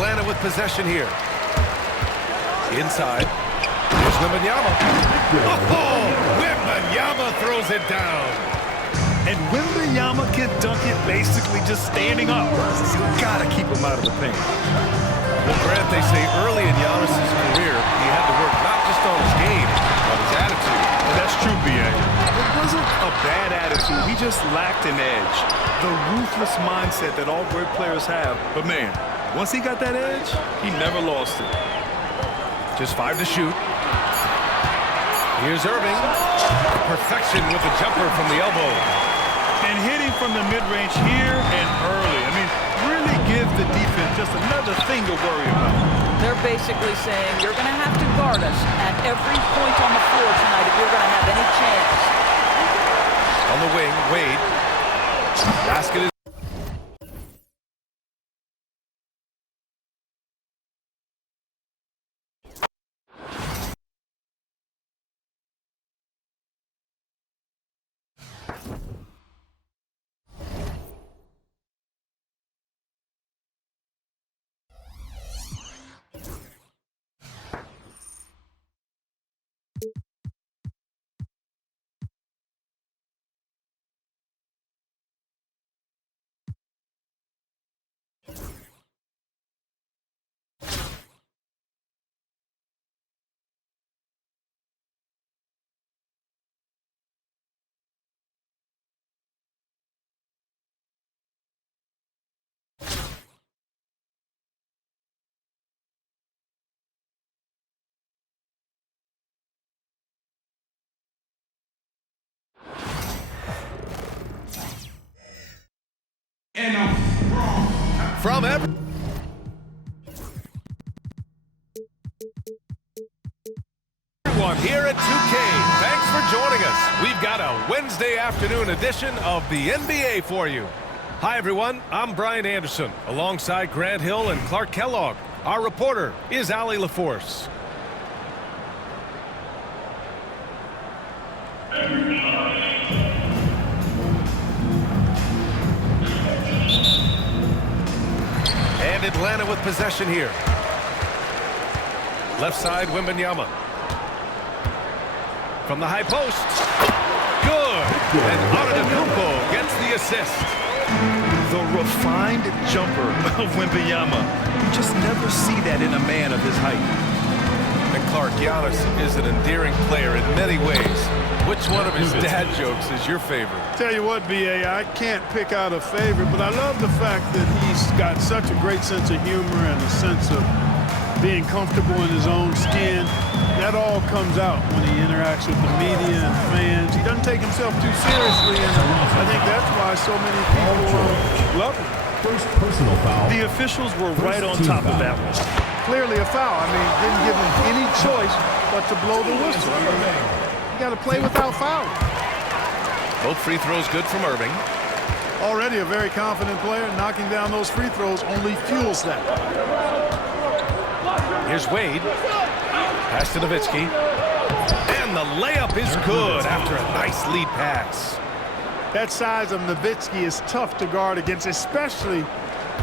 Atlanta with possession here. Inside. Here's Wembanyama. Oh, Wembanyama throws it down. And Wembanyama can dunk it basically just standing up. You gotta keep him out of the paint. Well, Grant, they say early in Giannis's career, he had to work not just on his game, but his attitude. And that's true, B.A. It wasn't a bad attitude. He just lacked an edge. The ruthless mindset that all great players have. But, man, once he got that edge, he never lost it. Just 5 to shoot. Here's Irving. Perfection with the jumper from the elbow. And hitting from the mid-range here and early. I mean, really give the defense just another thing to worry about. They're basically saying you're going to have to guard us at every point on the floor tonight if you're going to have any chance. On the wing, Wade. Basket is... From everyone here at 2K, thanks for joining us. We've got a Wednesday afternoon edition of the NBA for you. Hi, everyone. I'm Brian Anderson, alongside Grant Hill and Clark Kellogg. Our reporter is Allie LaForce. And Atlanta with possession here. Left side, Wembanyama. From the high post. Good. And Antetokounmpo gets the assist. The refined jumper of Wembanyama. You just never see that in a man of his height. And Clark, Giannis is an endearing player in many ways. Which one of his dad jokes is your favorite? Tell you what, B.A., I can't pick out a favorite, but I love the fact that he's got such a great sense of humor and a sense of being comfortable in his own skin. That all comes out when he interacts with the media and fans. He doesn't take himself too seriously, and I think that's why so many people love him. First personal foul. The officials were right on top of that one. Clearly a foul. I mean, didn't give him any choice but to blow the whistle. You got to play without fouling. Both free throws good from Irving. Already a very confident player. Knocking down those free throws only fuels that. Here's Wade. Pass to Nowitzki. And the layup is good after a nice lead pass. That size of Nowitzki is tough to guard against, especially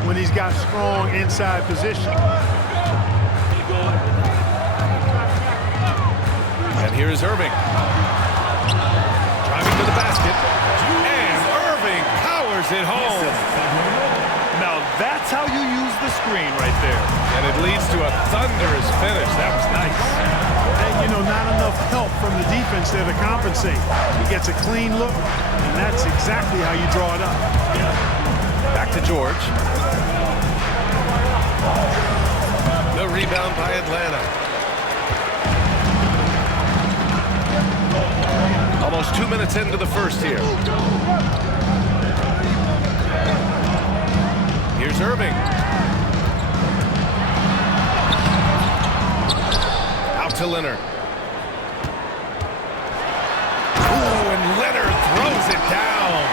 when he's got strong inside position. And here is Irving. Driving to the basket. And Irving powers it home. Now that's how you use the screen right there. And it leads to a thunderous finish. That was nice. And, you know, not enough help from the defense there to compensate. He gets a clean look, and that's exactly how you draw it up. Back to George. The rebound by Atlanta. Almost 2 minutes into the first here. Here's Irving. Out to Leonard. Ooh, and Leonard throws it down.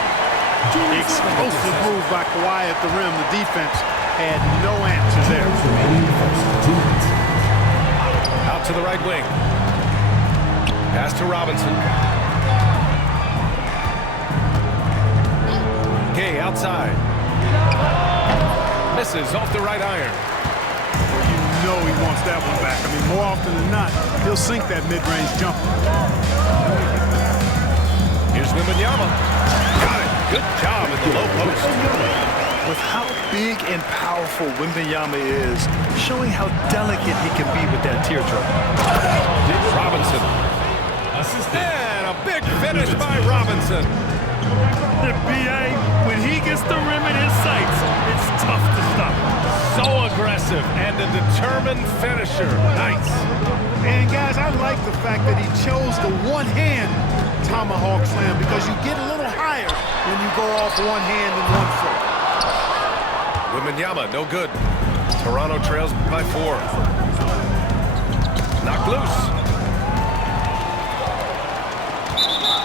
Explosive move by Kawhi at the rim. The defense had no answer there. Out to the right wing. Pass to Robinson. Gay outside. Misses off the right iron. know he wants that one back. I mean, more often than not, he'll sink that mid-range jumper. Here's Wembanyama. Got it. Good job in the low post. With how big and powerful Wembanyama is, showing how delicate he can be with that teardrop. Robinson. And a big finish by Robinson. The BA, when he gets the rim in his sights, it's tough to stop. So aggressive and a determined finisher. Nice. And guys, I like the fact that he chose the one-hand tomahawk slam because you get a little higher when you go off one hand and one foot. Wembanyama, no good. Toronto trails by 4. Knocked loose.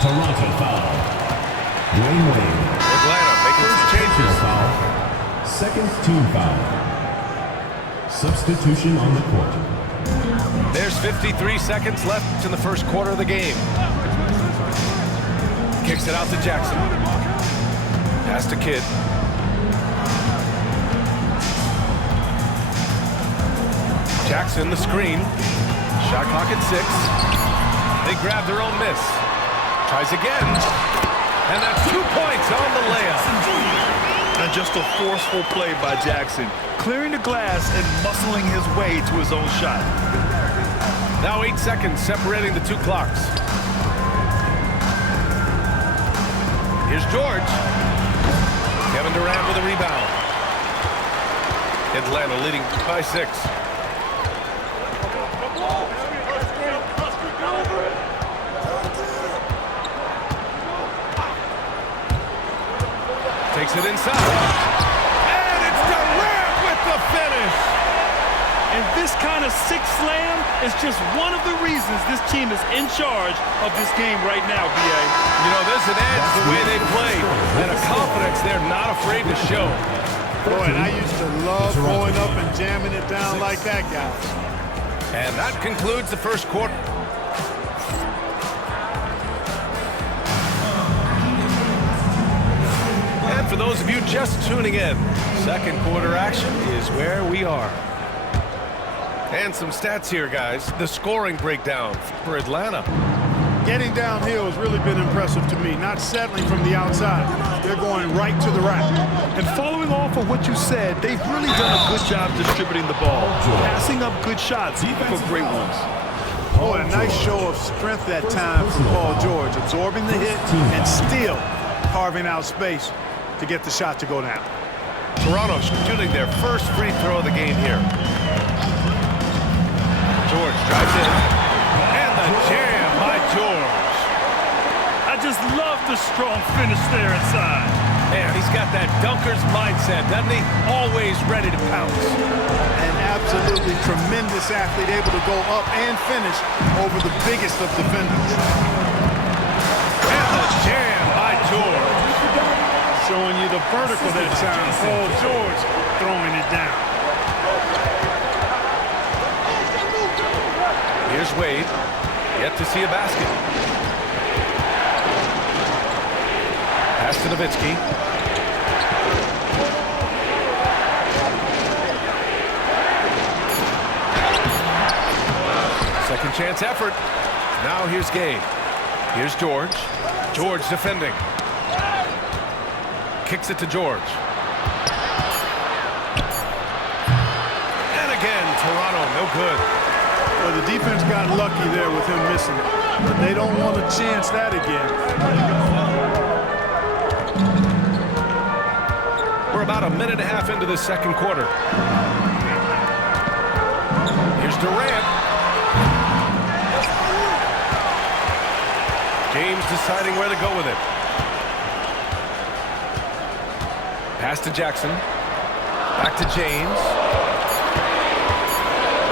Toronto foul. Dwayne Wade. Atlanta making some changes. Foul. Second team foul. Substitution on the court. There's 53 seconds left in the first quarter of the game. Kicks it out to Jackson. Pass to Kidd. Jackson, the screen. Shot clock at 6. They grab their own miss. Tries again. And that's 2 points on the layup. And just a forceful play by Jackson, clearing the glass and muscling his way to his own shot. Now 8 seconds separating the 2 clocks. Here's George. Kevin Durant with a rebound. Atlanta leading by 6. Takes it inside. And it's Durant with the finish. And this kind of six slam is just one of the reasons this team is in charge of this game right now, B.A. You know, there's an edge the way they play and a confidence they're not afraid to show. Boy, and I used to love going up and jamming it down like that, guys. And that concludes the first quarter. And for those of you just tuning in, second quarter action is where we are. And some stats here, guys. The scoring breakdown for Atlanta. Getting downhill has really been impressive to me. Not settling from the outside. They're going right to the rack. And following off of what you said, they've really done a good job distributing the ball, passing up good shots for great ones. Boy, a nice show of strength that time from Paul George, absorbing the hit and still carving out space to get the shot to go down. Toronto shooting their first free throw of the game here. George drives in. And the jam by George. I just love the strong finish there inside. Man, he's got that dunker's mindset, doesn't he? Always ready to pounce. An absolutely tremendous athlete, able to go up and finish over the biggest of defenders. And the jam by George. Showing you the vertical that time. Paul George throwing it down. Here's Wade. Yet to see a basket. Pass to Nowitzki. Second chance effort. Now here's Gabe. Here's George. George defending. Kicks it to George. And again, Toronto, no good. Well, the defense got lucky there with him missing it, but they don't want to chance that again. We're about a minute and a half into the second quarter. Here's Durant. James deciding where to go with it. Pass to Jackson. Back to James.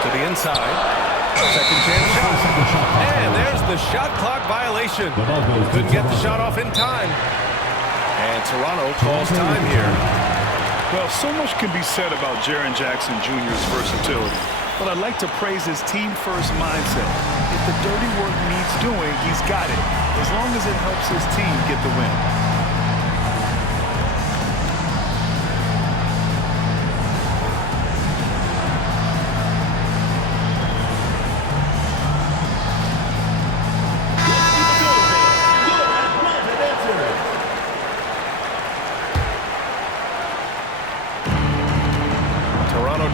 To the inside. Second chance shot. And there's the shot clock violation. Couldn't get the shot off in time. And Toronto calls time here. Well, so much can be said about Jaren Jackson Jr.'s versatility, but I'd like to praise his team-first mindset. If the dirty work needs doing, he's got it, as long as it helps his team get the win.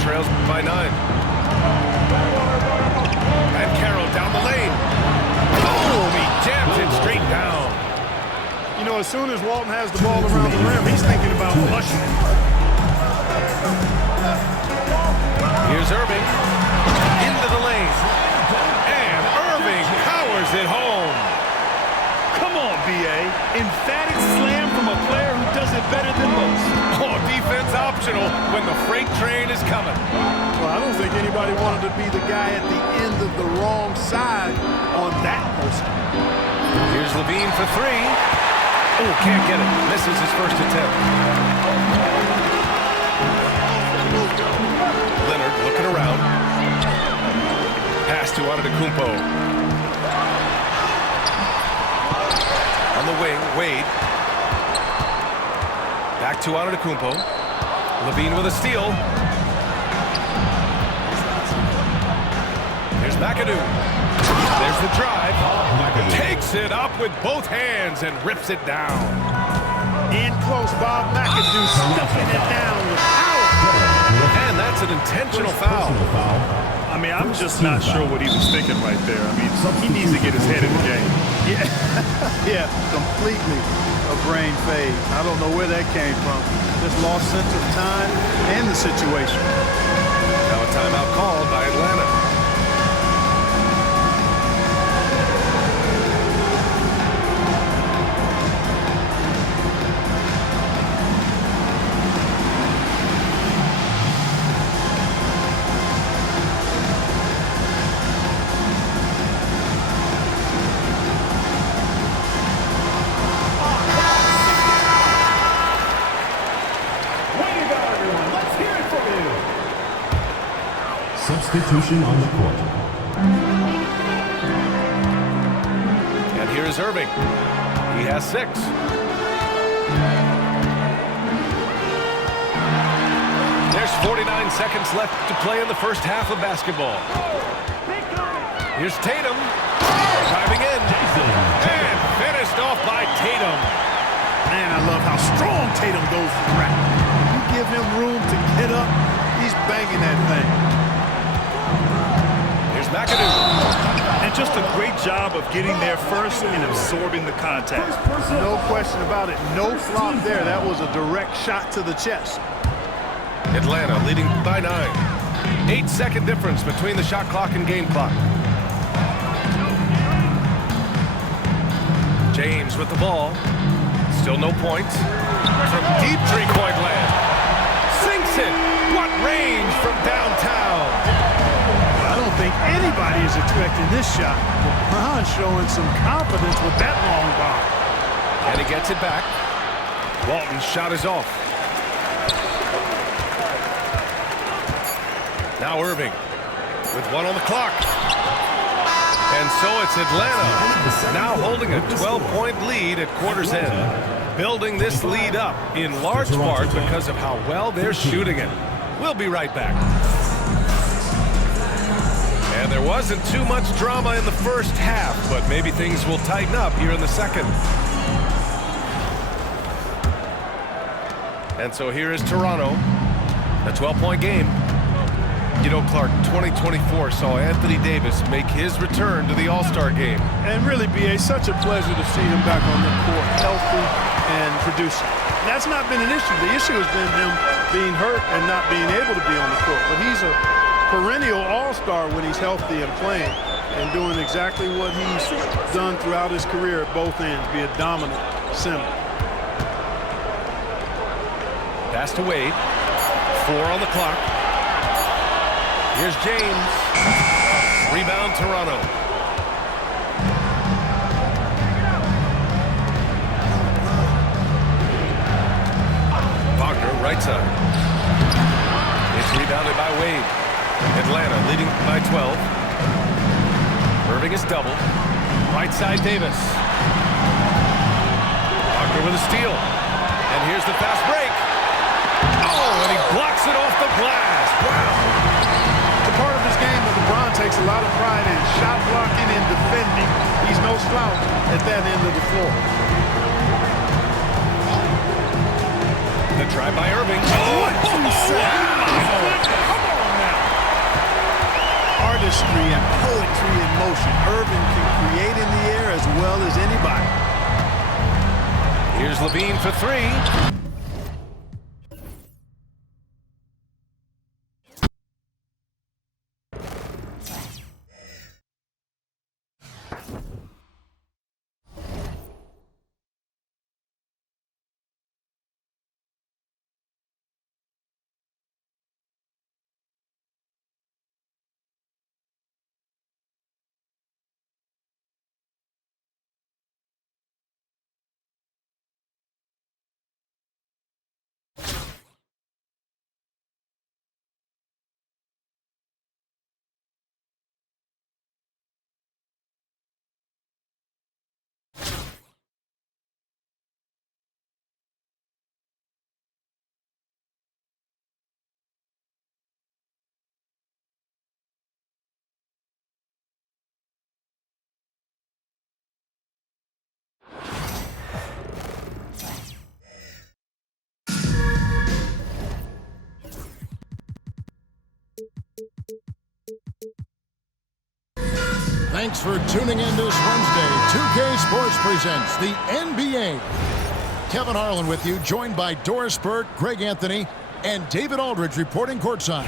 trails by 9. And Carroll down the lane. Boom! He jams it straight down. You know, as soon as Walton has the ball around the rim, he's thinking about flushing it. Here's Irving. Into the lane. And Irving powers it home. Come on, B.A. Emphatic slam from a player who does it better than most. Oh, defense optional when the freight train is coming. Well, I don't think anybody wanted to be the guy at the end of the wrong side on that person. Here's Levine for 3. Oh, can't get it. Misses his first attempt. Leonard looking around. Pass to Antetokounmpo. On the wing, Wade. Back to Antetokounmpo. Levine with a steal. Here's McAdoo. There's the drive. Takes it up with both hands and rips it down. In close, Bob McAdoo stuffing it down with power. And that's an intentional foul. I mean, I'm just not sure what he was thinking right there. I mean, he needs to get his head in the game. Yeah, completely a brain fade. I don't know where that came from. Just lost sense of time and the situation. Now a timeout called by Atlanta. Substitution on the court. And here's Irving. He has 6. There's 49 seconds left to play in the first half of basketball. Here's Tatum. Driving in. And finished off by Tatum. Man, I love how strong Tatum goes to the rack. You give him room to get up, he's banging that thing. McAdoo. And just a great job of getting there first and absorbing the contact. No question about it. No flop there. That was a direct shot to the chest. Atlanta leading by 9. 8-second difference between the shot clock and game clock. James with the ball. Still no points. From deep three-point land. Sinks it. What range from downtown. I don't think anybody is expecting this shot. LeBron showing some confidence with that long bomb. And he gets it back. Walton's shot is off. Now Irving with 1 on the clock. And so it's Atlanta now holding a 12-point lead at quarter's end. Building this lead up in large part because of how well they're shooting it. We'll be right back. And there wasn't too much drama in the first half, but maybe things will tighten up here in the second. And so here is Toronto, a 12-point game. You know, Clark, 2024 saw Anthony Davis make his return to the All-Star game. And really, B.A., such a pleasure to see him back on the court, healthy and producing. And that's not been an issue. The issue has been him being hurt and not being able to be on the court. But he's a perennial all-star when he's healthy and playing and doing exactly what he's done throughout his career at both ends, be a dominant center. Pass to Wade. 4 on the clock. Here's James. Rebound Toronto. Wagner, right side. It's rebounded by Wade. Atlanta leading by 12. Irving is doubled. Right side Davis. Wagner with a steal. And here's the fast break. Oh, and he blocks it off the glass. Wow. The part of his game that LeBron takes a lot of pride in, shot blocking and defending. He's no slouch at that end of the floor. The drive by Irving. What you say? Wow. chemistry and poetry in motion. Irving can create in the air as well as anybody. Here's Levine for three. Thanks for tuning in this Wednesday. 2K Sports presents the NBA. Kevin Harlan with you, joined by Doris Burke, Greg Anthony, and David Aldridge reporting courtside.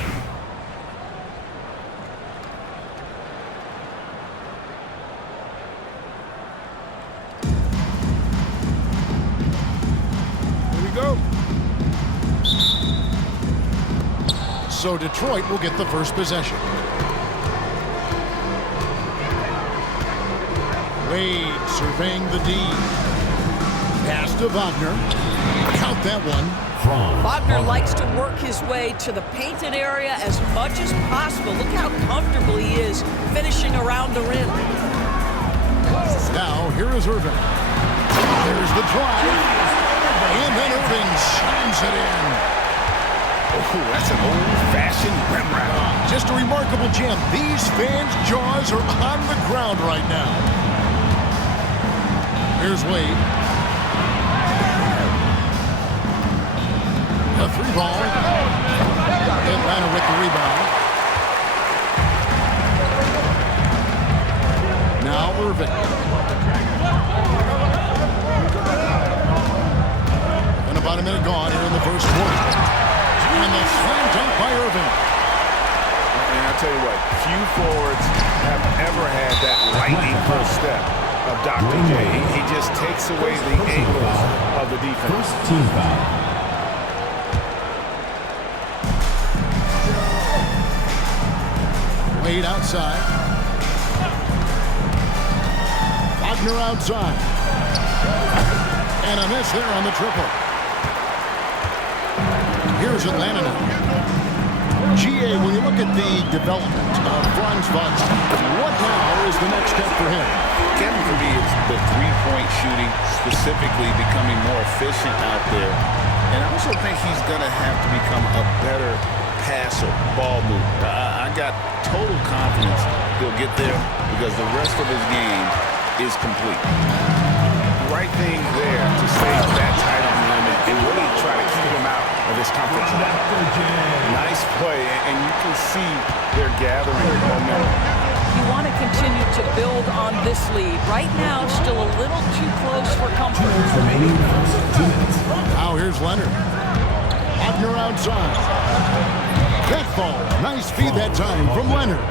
Here we go. So Detroit will get the first possession. Wade surveying the D. Pass to Wagner. Count that one. Wagner likes to work his way to the painted area as much as possible. Look how comfortable he is finishing around the rim. Now, here is Irving. There's the drive. And then Irving slams it in. Oh, that's an old-fashioned rim round. Just a remarkable jam. These fans' jaws are on the ground right now. Here's Wade. A three ball. Atlanta with the rebound. Now Irving. And about a minute gone here in the first quarter. And the slam dunk by Irving. And I'll tell you what, few forwards have ever had that lightning first step of Dr. J. He just takes away the angles of the defense. First team foul. Wade outside. Wagner outside. And a miss there on the triple. Here's Atlanta now. GA, when you look at the development of Franz Wagner, what now is the next step for him? Kevin, for me, is the three-point shooting, specifically becoming more efficient out there. And I also think he's going to have to become a better passer, ball mover. I got total confidence he'll get there because the rest of his game is complete. Right thing there to stay that tight on the limit and really try to keep him out of his comfort zone. Nice play, and you can see they're gathering momentum. You want to continue to build on this lead. Right now, it's still a little too close for comfort. Remaining first 2 minutes. Now here's Leonard. Wagner outside. That ball. Nice feed that time from Leonard.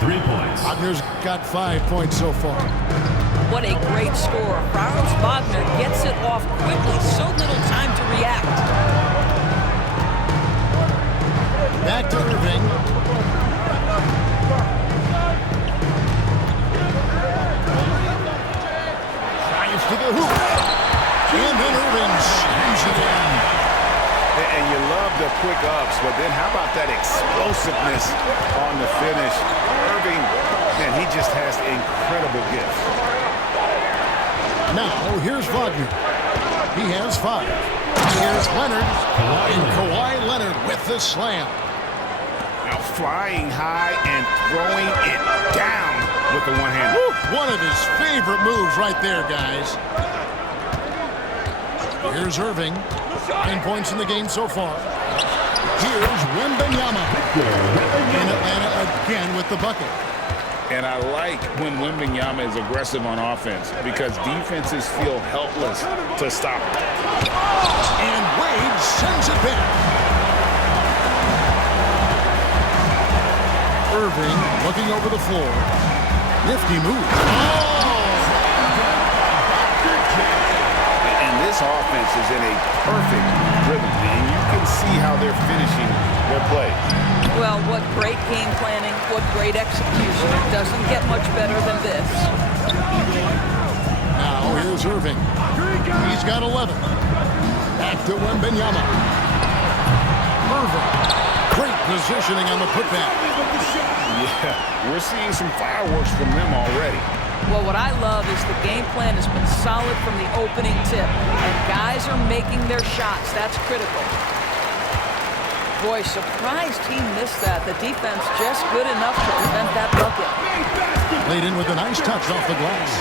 3 points. Wagner's got 5 points so far. What a great score. Franz Wagner gets it off quickly. So little time to react. Back to Irving. Drives to the hoop. And then Irving slams it in. And you love the quick ups, but then how about that explosiveness on the finish? Irving, man, he just has incredible gift. Now, here's Wagner. He has 5. Here's Leonard. And Kawhi Leonard with the slam. Now flying high and throwing it down with the one-hander. One of his favorite moves right there, guys. Here's Irving. 9 points in the game so far. Here's Wembanyama. And Atlanta again with the bucket. And I like when Wembanyama is aggressive on offense because defenses feel helpless to stop him. And Wade sends it back. Irving looking over the floor. Nifty move. And this offense is in a perfect rhythm, and you can see how they're finishing their play. Well, what great game planning, what great execution. It doesn't get much better than this. Now here's Irving. He's got 11. Back to Wembanyama. Irving. Great positioning on the putback. Yeah, we're seeing some fireworks from them already. Well, what I love is the game plan has been solid from the opening tip, and guys are making their shots. That's critical. Boy, surprised he missed that. The defense just good enough to prevent that bucket. Laid in with a nice touch off the glass.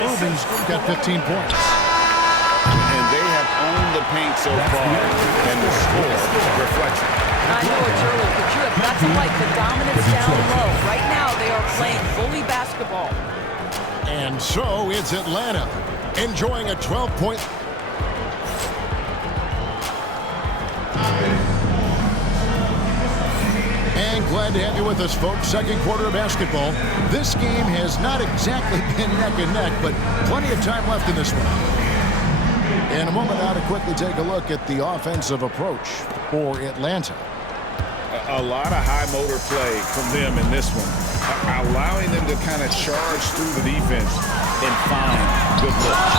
Irving's got 15 points. And they have owned the paint so far, and the score reflects it. I know it's early, but you have got to like the dominance down low. Right now, they are playing bully basketball. And so it's Atlanta enjoying a 12-point. And glad to have you with us, folks. Second quarter of basketball. This game has not exactly been neck and neck, but plenty of time left in this one. In a moment now to quickly take a look at the offensive approach for Atlanta. A lot of high motor play from them in this one, allowing them to kind of charge through the defense and find good looks.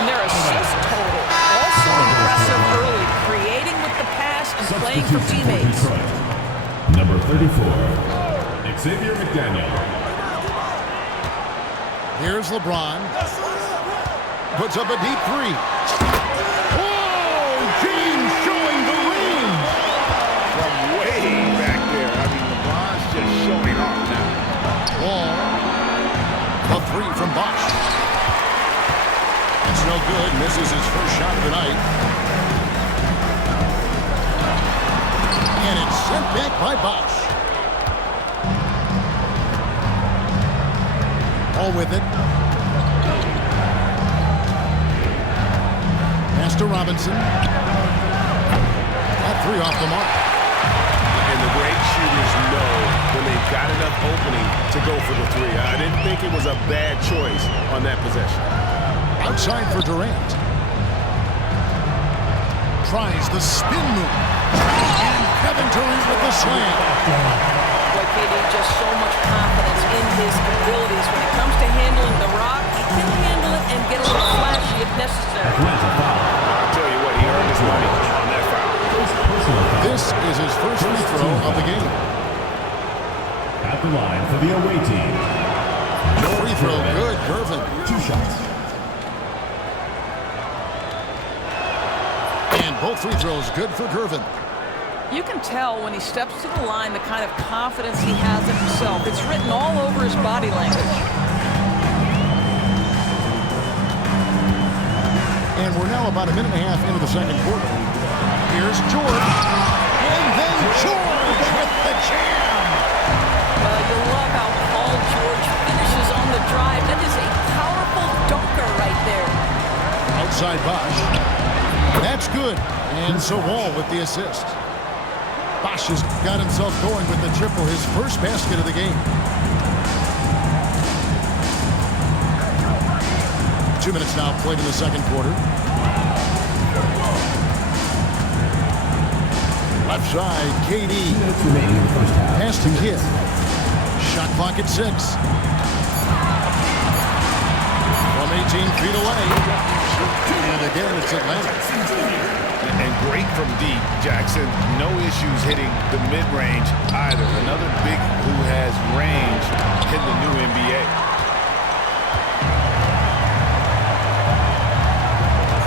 And their assist total also impressive early, creating with the pass and playing for teammates. Number 34, Xavier McDaniel. Here's LeBron. Puts up a deep three. Oh, James showing the range. From way back there. I mean, LeBron's just showing off now. Wall. The three from Bosch. It's no good. Misses his first shot of the night. And it's sent back by Bosch. All with it. Pass to Robinson. That three off the mark. And the great shooters know when they've got enough opening to go for the three. I didn't think it was a bad choice on that possession. Outside for Durant. Tries the spin move. And Kevin Durant with the slam. Boy, KD, just so much confidence in his abilities. When it comes to handling the rock, he can handle it and get a little flashy if necessary. I'll tell you what, he earned his money on that foul. This is his first free throw of the game. At the line for the away team. Free throw, good, Gervin. 2 shots. And both free throws good for Gervin. You can tell when he steps to the line the kind of confidence he has in himself. It's written all over his body language. And we're now about a minute and a half into the second quarter. Here's George. And then George with the jam. You love how Paul George finishes on the drive. That is a powerful dunker right there. Outside Bosch. That's good. And so Wall with the assist. Bosch has got himself going with the triple, his first basket of the game. 2 minutes now played in the second quarter. Left side, KD. Pass to Kidd. Shot clock at 6. From 18 feet away. And again, it's Atlanta. And great from deep, Jackson. No issues hitting the mid-range either. Another big who has range in the new NBA.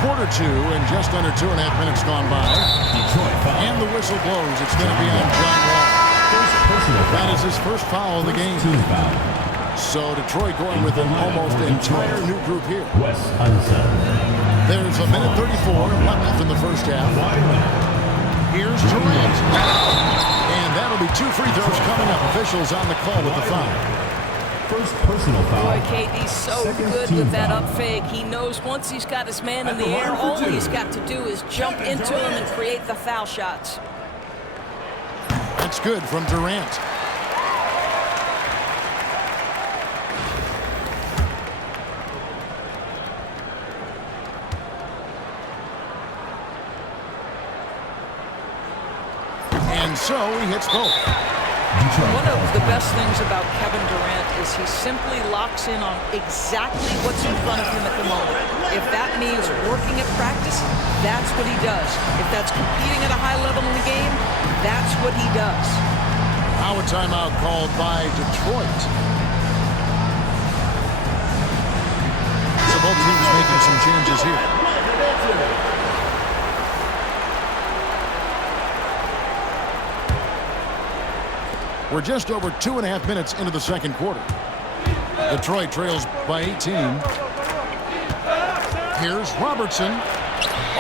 Quarter 2 and just under 2.5 minutes gone by. And the whistle blows. It's going to be on John Wall. That is his first foul of the game. So Detroit going with an almost entire new group here. There's a minute 34 left in the first half. Here's Durant. And that'll be 2 free throws coming up. Officials on the call with the foul. First personal foul. Boy, KD's so good with that up fake. He knows once he's got his man in the air, all he's got to do is jump into him and create the foul shots. That's good from Durant. And so he hits both. One of the best things about Kevin Durant is he simply locks in on exactly what's in front of him at the moment. If that means working at practice, that's what he does. If that's competing at a high level in the game, that's what he does. Now a timeout called by Detroit. So both teams making some changes here. We're just over 2.5 minutes into the second quarter. Detroit trails by 18. Here's Robertson.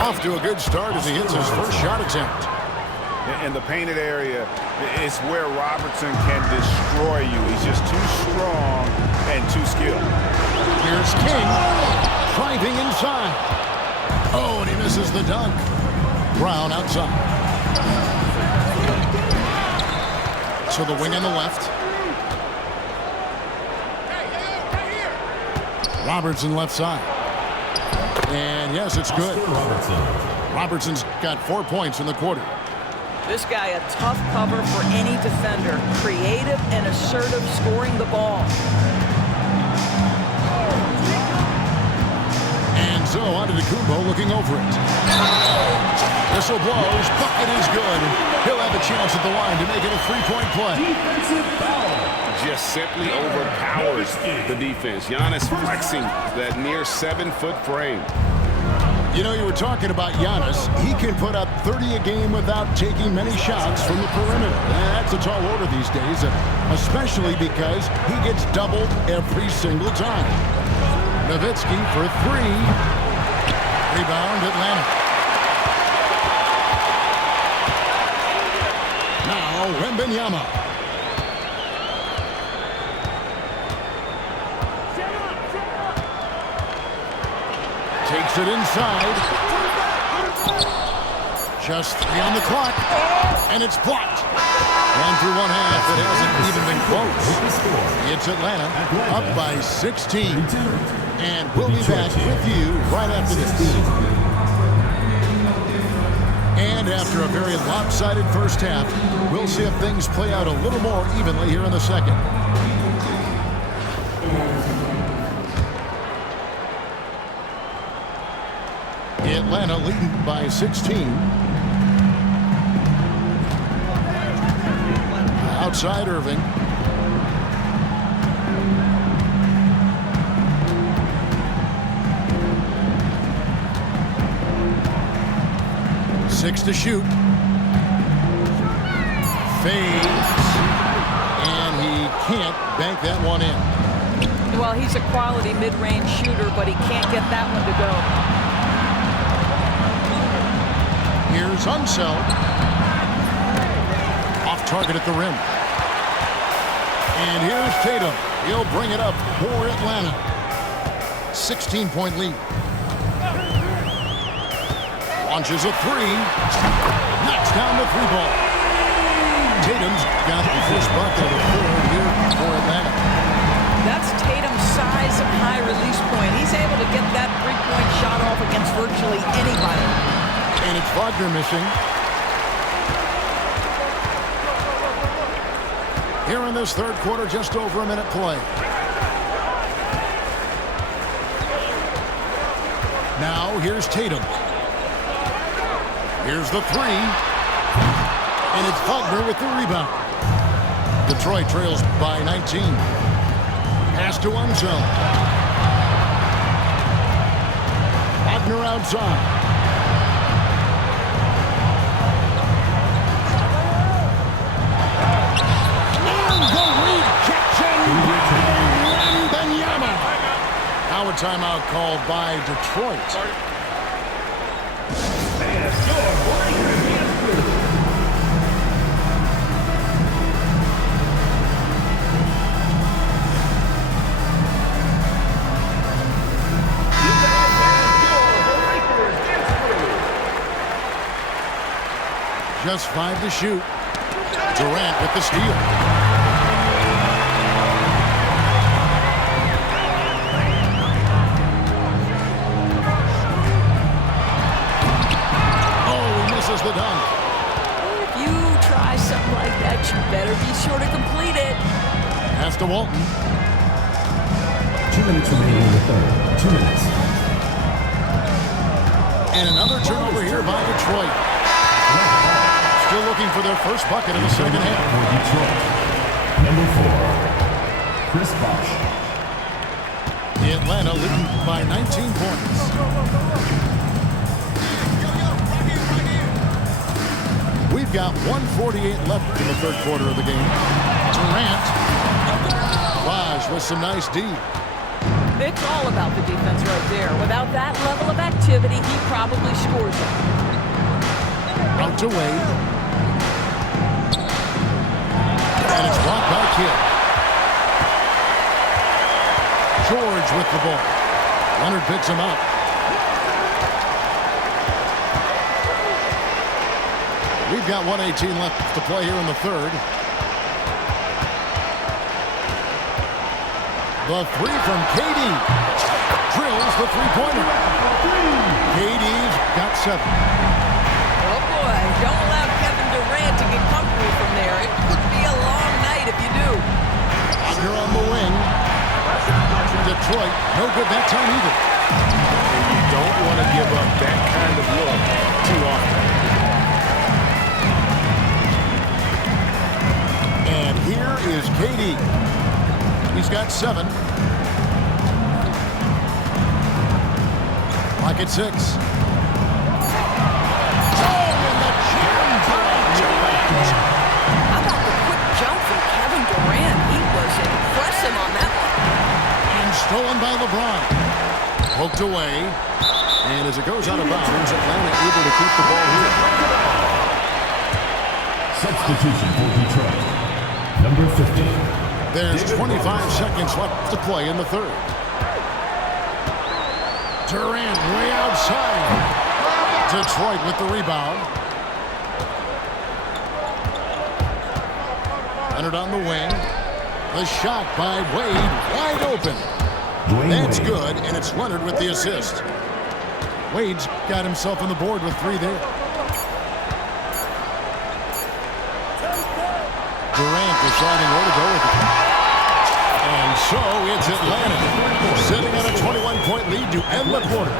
Off to a good start as he hits his first shot attempt. In the painted area is where Robertson can destroy you. He's just too strong and too skilled. Here's King. Driving inside. Oh, and he misses the dunk. Brown outside. So the wing on the left. Robertson left side. And yes, it's good. Robertson's got 4 points in the quarter. This guy a tough cover for any defender. Creative and assertive scoring the ball. And so Antetokounmpo looking over it. Whistle blows. Bucket is good. He'll have a chance at the line to make it a 3-point play. Defensive foul. Just simply overpowers the defense. Giannis flexing that near 7-foot frame. You know, you were talking about Giannis. He can put up 30 a game without taking many shots from the perimeter. That's a tall order these days, especially because he gets doubled every single time. Nowitzki for 3. Rebound, Atlanta. Now, Wembanyama. Takes it inside. Just 3 on the clock. And it's blocked. And through one half, it hasn't even been close. It's Atlanta up by 16. And we'll be back with you right after this. And after a very lopsided first half, we'll see if things play out a little more evenly here in the second. Atlanta leading by 16. Outside Irving. Six to shoot. Fades. And he can't bank that one in. Well, he's a quality mid-range shooter, but he can't get that one to go. Here's Unseld. Off target at the rim. And here's Tatum. He'll bring it up for Atlanta. 16-point lead. Launches a 3. Knocks down the 3-ball. Tatum's got the first bucket of the third here for Atlanta. That's Tatum's size and high release point. He's able to get that 3-point shot off against virtually anybody. And it's Wagner missing. Here in this third quarter, just over a minute play. Now here's Tatum. Here's the 3. And it's Wagner with the rebound. Detroit trails by 19. Pass to Unseld. Wagner outside. Now a timeout called by Detroit. Just 5 to shoot. Durant with the steal. Oh, he misses the dunk. If you try something like that, you better be sure to complete it. Pass to Walton. 2 minutes remaining in the third. 2 minutes. And another turnover here by Detroit. Still looking for their first bucket in the second half. For Detroit, number 4, Chris Bosh. The Atlanta leading by 19 points. We've got 1:48 left in the third quarter of the game. Durant. Raj with some nice D. It's all about the defense right there. Without that level of activity, he probably scores it. Out to Wade. And it's blocked by Kidd. George with the ball. Leonard picks him up. We've got 1:18 left to play here in the third. The three from KD. Drills the three-pointer. KD's got 7. Oh, boy. Don't allow Kevin Durant to get comfortable from there. It could be a long night if you do. Here on the wing. Detroit, no good that time either. And you don't want to give up that kind of look too often. And here is KD. He's got 7. Like at 6. How about the quick jump from Kevin Durant? He was impressive on that one. And stolen by LeBron. Poked away. And as it goes out of bounds, Atlanta able to keep the ball here. Substitution for Detroit, number 15. There's 25 seconds left to play in the third. Durant way outside. Detroit with the rebound. Leonard on the wing. The shot by Wade, wide open. That's good, and it's Leonard with the assist. Wade's got himself on the board with 3 there. Durant deciding where to go with it. And so it's Atlanta sitting at a 21-point lead to end the quarter.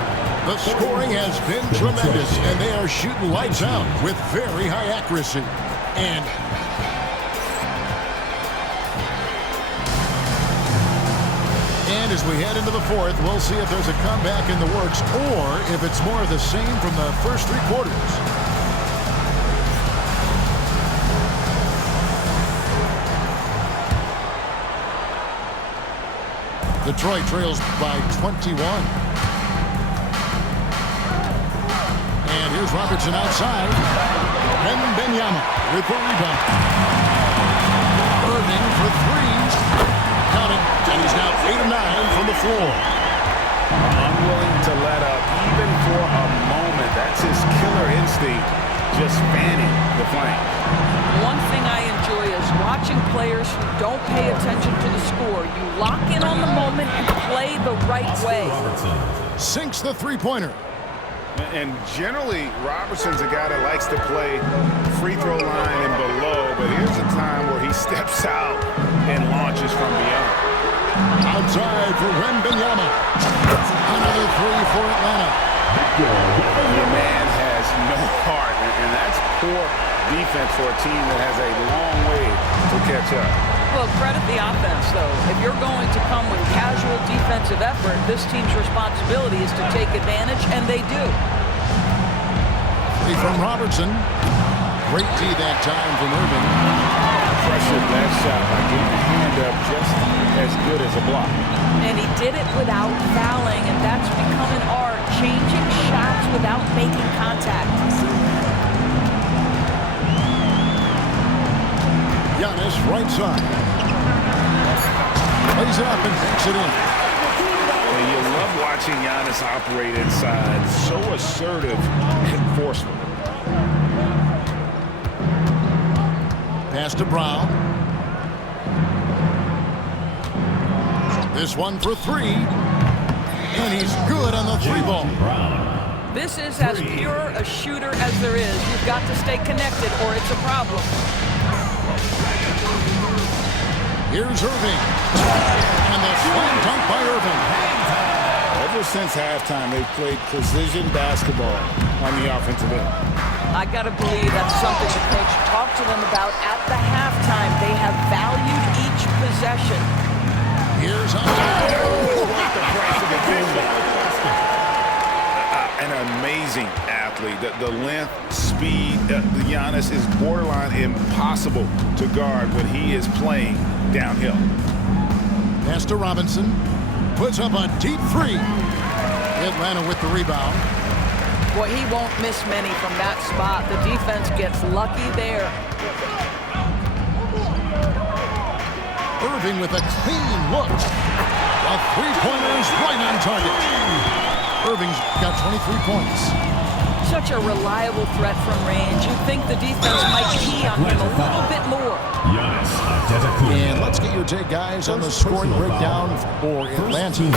The scoring has been tremendous, and they are shooting lights out with very high accuracy. And as we head into the fourth, we'll see if there's a comeback in the works or if it's more of the same from the first 3 quarters. Detroit trails by 21. And here's Robertson outside. Wembanyama with the rebound. Irving for 3. Got it. And he's now 8 of 9 from the floor. Unwilling to let up even for a moment. That's his killer instinct, just fanning the flames. One thing I enjoy is watching players who don't pay attention to the score. You lock in on the moment and play the right way. Sinks the three-pointer. And generally, Robertson's a guy that likes to play free throw line and below, but here's a time where he steps out and launches from beyond. Outside for Wembanyama. Another 3 for Atlanta. The man has no heart, and that's poor defense for a team that has a long way to catch up. Well, credit the offense, though. If you're going to come with casual defensive effort, this team's responsibility is to take advantage, and they do. 3 from Robertson. Great D that time from Irving. Pressured that shot by getting the hand up just as good as a block. And he did it without fouling, and that's become an art, changing shots without making contact. Giannis right side. Plays it up and takes it in. And you love watching Giannis operate inside. So assertive and forceful. Pass to Brown. This one for three. And he's good on the three ball. This is as pure a shooter as there is. You've got to stay connected or it's a problem. Here's Irving. And the slam dunk by Irving. Ever since halftime, they've played precision basketball on the offensive end. I got to believe that's something the coach talked to them about at the halftime. They have valued each possession. Here's an amazing athlete. The length, speed, Giannis is borderline impossible to guard when he is playing downhill. Pass to Robinson. Puts up a deep three. Atlanta with the rebound. Boy, he won't miss many from that spot. The defense gets lucky there. Irving with a clean look. A three-pointer is right on target. Irving's got 23 points. Such a reliable threat from range. You'd think the defense might key on him a little bit more. And let's get your take, guys, on the scoring breakdown for Atlanta.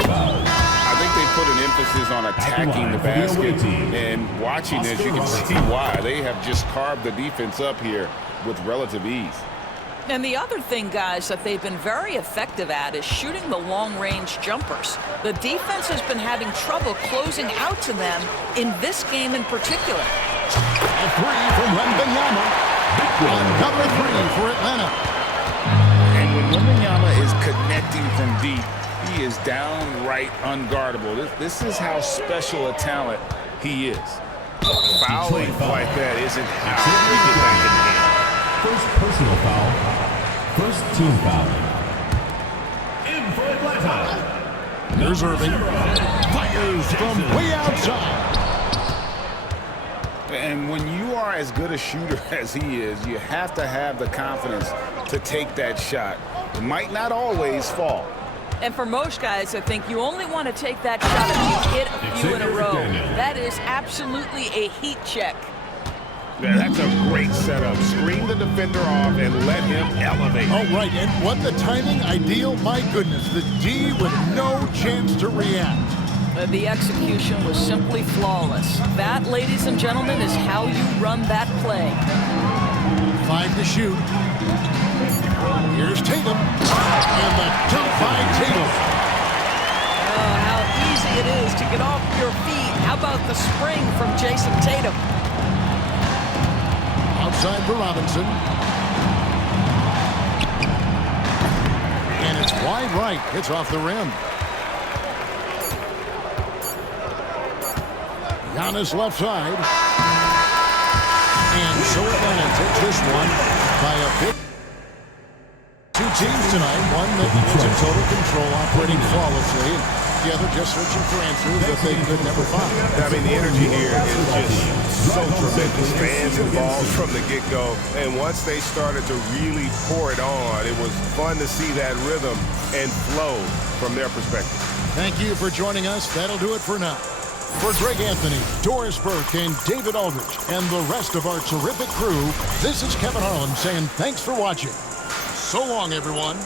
I think they put an emphasis on attacking the basket, and watching this, you can see why. They have just carved the defense up here with relative ease. And the other thing, guys, that they've been very effective at is shooting the long-range jumpers. The defense has been having trouble closing out to them in this game in particular. A three from Wembanyama. Another three for Atlanta. And when Wembanyama is connecting from deep, he is downright unguardable. This is how special a talent he is. Fouling like that isn't how you get back in the game. First personal foul. First team foul. In for Atlanta. Here's Irving. Fires from way outside. And when you are as good a shooter as he is, you have to have the confidence to take that shot. It might not always fall. And for most guys, I think you only want to take that shot if you hit a few in a row. That is absolutely a heat check. Yeah, that's a great setup. Screen the defender off and let him elevate. Oh, right. And what the timing ideal. My goodness. The D with no chance to react. The execution was simply flawless. That, ladies and gentlemen, is how you run that play. 5 to shoot. Here's Tatum. And the dunk by Tatum. Oh, how easy it is to get off your feet. How about the spring from Jason Tatum? Outside for Robinson. And it's wide right. It's off the rim. Giannis left side. And so Atlanta takes this one by a bit. Two teams tonight. One that was in total control, operating flawlessly. The other just searching for answers that they could never find. I mean, the energy here is just so tremendous. Fans involved from the get-go. And once they started to really pour it on, it was fun to see that rhythm and flow from their perspective. Thank you for joining us. That'll do it for now. For Greg Anthony, Doris Burke, and David Aldridge, and the rest of our terrific crew, this is Kevin Harlan saying thanks for watching. So long, everyone.